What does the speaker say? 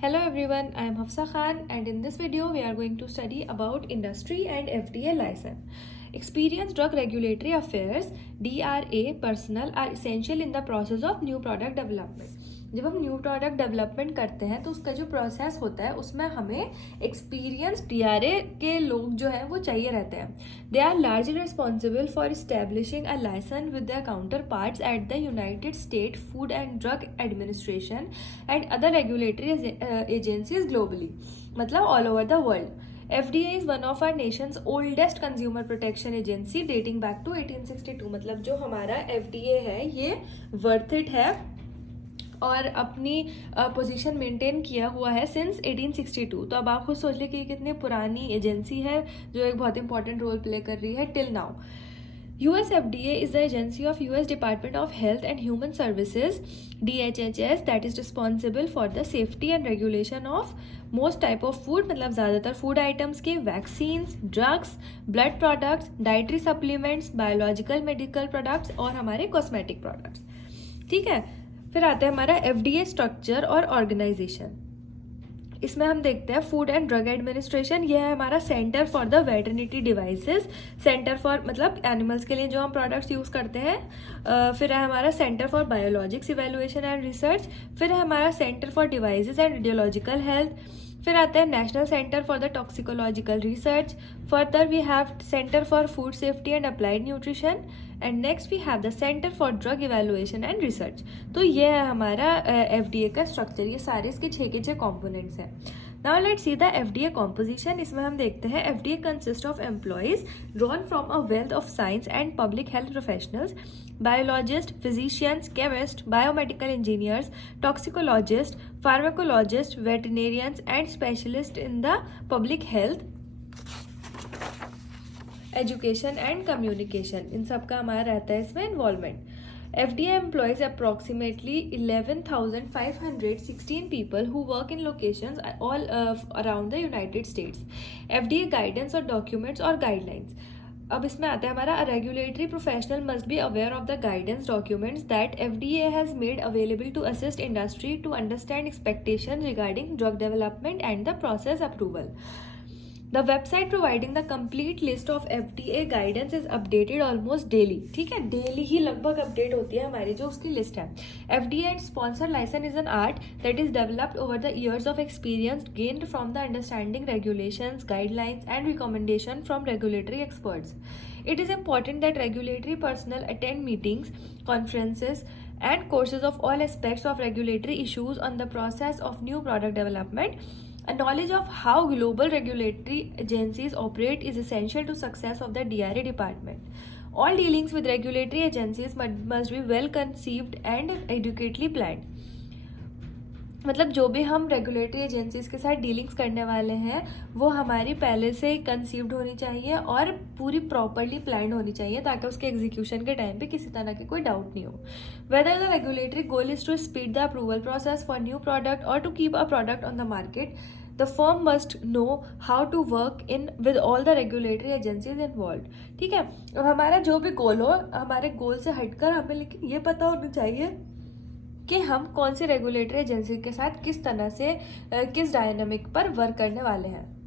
Hello everyone, I am Hafsa Khan and in this video we are going to study about industry and FDA license. Experienced drug regulatory affairs DRA personnel are essential in the process of new product development. जब हम new product development करते हैं तो उसका जो process होता है उसमें हमें एक्सपीरियंस DRA के लोग जो है वो चाहिए रहते हैं. They are largely responsible for establishing a license with their counterparts at the United State food and drug administration and other regulatory agencies globally, मतलब all over the world. FDA is one of our nation's oldest consumer protection agency dating back to 1862. मतलब जो हमारा FDA है ये worth it है और अपनी position maintain किया हुआ है सिंस 1862. तो अब आप खुद सोच लें कि कितनी पुरानी एजेंसी है जो एक बहुत इंपॉर्टेंट रोल प्ले कर रही है till now. US FDA is the agency of US Department of Health and Human Services DHHS that is responsible for the safety and regulation of most type of food, मतलब ज़्यादातर food items के, vaccines, drugs, blood products, dietary supplements, biological medical products और हमारे cosmetic products. ठीक है, फिर आता है हमारा FDA स्ट्रक्चर और ऑर्गेनाइजेशन. इसमें हम देखते हैं फूड एंड ड्रग एडमिनिस्ट्रेशन. यह है हमारा centre for the veterinary devices, centre for मतलब एनिमल्स के लिए जो हम प्रोडक्ट्स यूज़ करते हैं. फिर है हमारा centre for biologics evaluation and research. फिर है हमारा centre for devices and radiological health. फिर आता है national centre for the toxicological research. Further we have centre for food safety and applied nutrition and next we have the centre for drug evaluation and research. तो ये है हमारा FDA का structure. ये सारे इसके 6 के 6 कॉम्पोनेंट्स हैं. Now let's see the FDA composition. इसमें हम देखते हैं FDA consist of employees drawn from a wealth of science and public health professionals, biologists, physicians, chemists, biomedical engineers, toxicologists, pharmacologists, veterinarians and specialists in the public health, education and communication. इन सब का हमारा रहता है इसमें involvement. FDA employs approximately 11,516 people who work in locations all around the United States. FDA guidance और documents और guidelines. अब इसमें आता है हमारा regulatory professional must be aware of the guidance documents that FDA has made available to assist industry to understand expectation regarding drug development and the process approval. The website providing the complete list of FDA guidance is updated almost daily. ठीक है, daily ही लगभग update होती है हमारी जो उसकी list है. FDA and sponsor license is an art that is developed over the years of experience gained from the understanding regulations, guidelines and recommendation from regulatory experts. It is important that regulatory personnel attend meetings, conferences and courses of all aspects of regulatory issues on the process of new product development. A knowledge of how global regulatory agencies operate is essential to success of the DRA department. All dealings with regulatory agencies must be well conceived and adequately planned. मतलब जो भी हम regulatory agencies के साथ dealings करने वाले हैं वो हमारी पहले से कंसीव्ड होनी चाहिए और पूरी प्रॉपरली प्लान होनी चाहिए ताकि उसके एग्जीक्यूशन के टाइम पे किसी तरह की कोई डाउट नहीं हो. Whether the regulatory goal is to speed the approval process for new product or to keep a product on the market, the firm must know how to work in with all the regulatory agencies involve. ठीक है, अब हमारा जो भी गोल हो, हमारे गोल से हटकर हमें लेकिन ये पता होना चाहिए कि हम कौन सी रेगुलेटरी एजेंसी के साथ किस तरह से किस डायनामिक पर वर्क करने वाले हैं.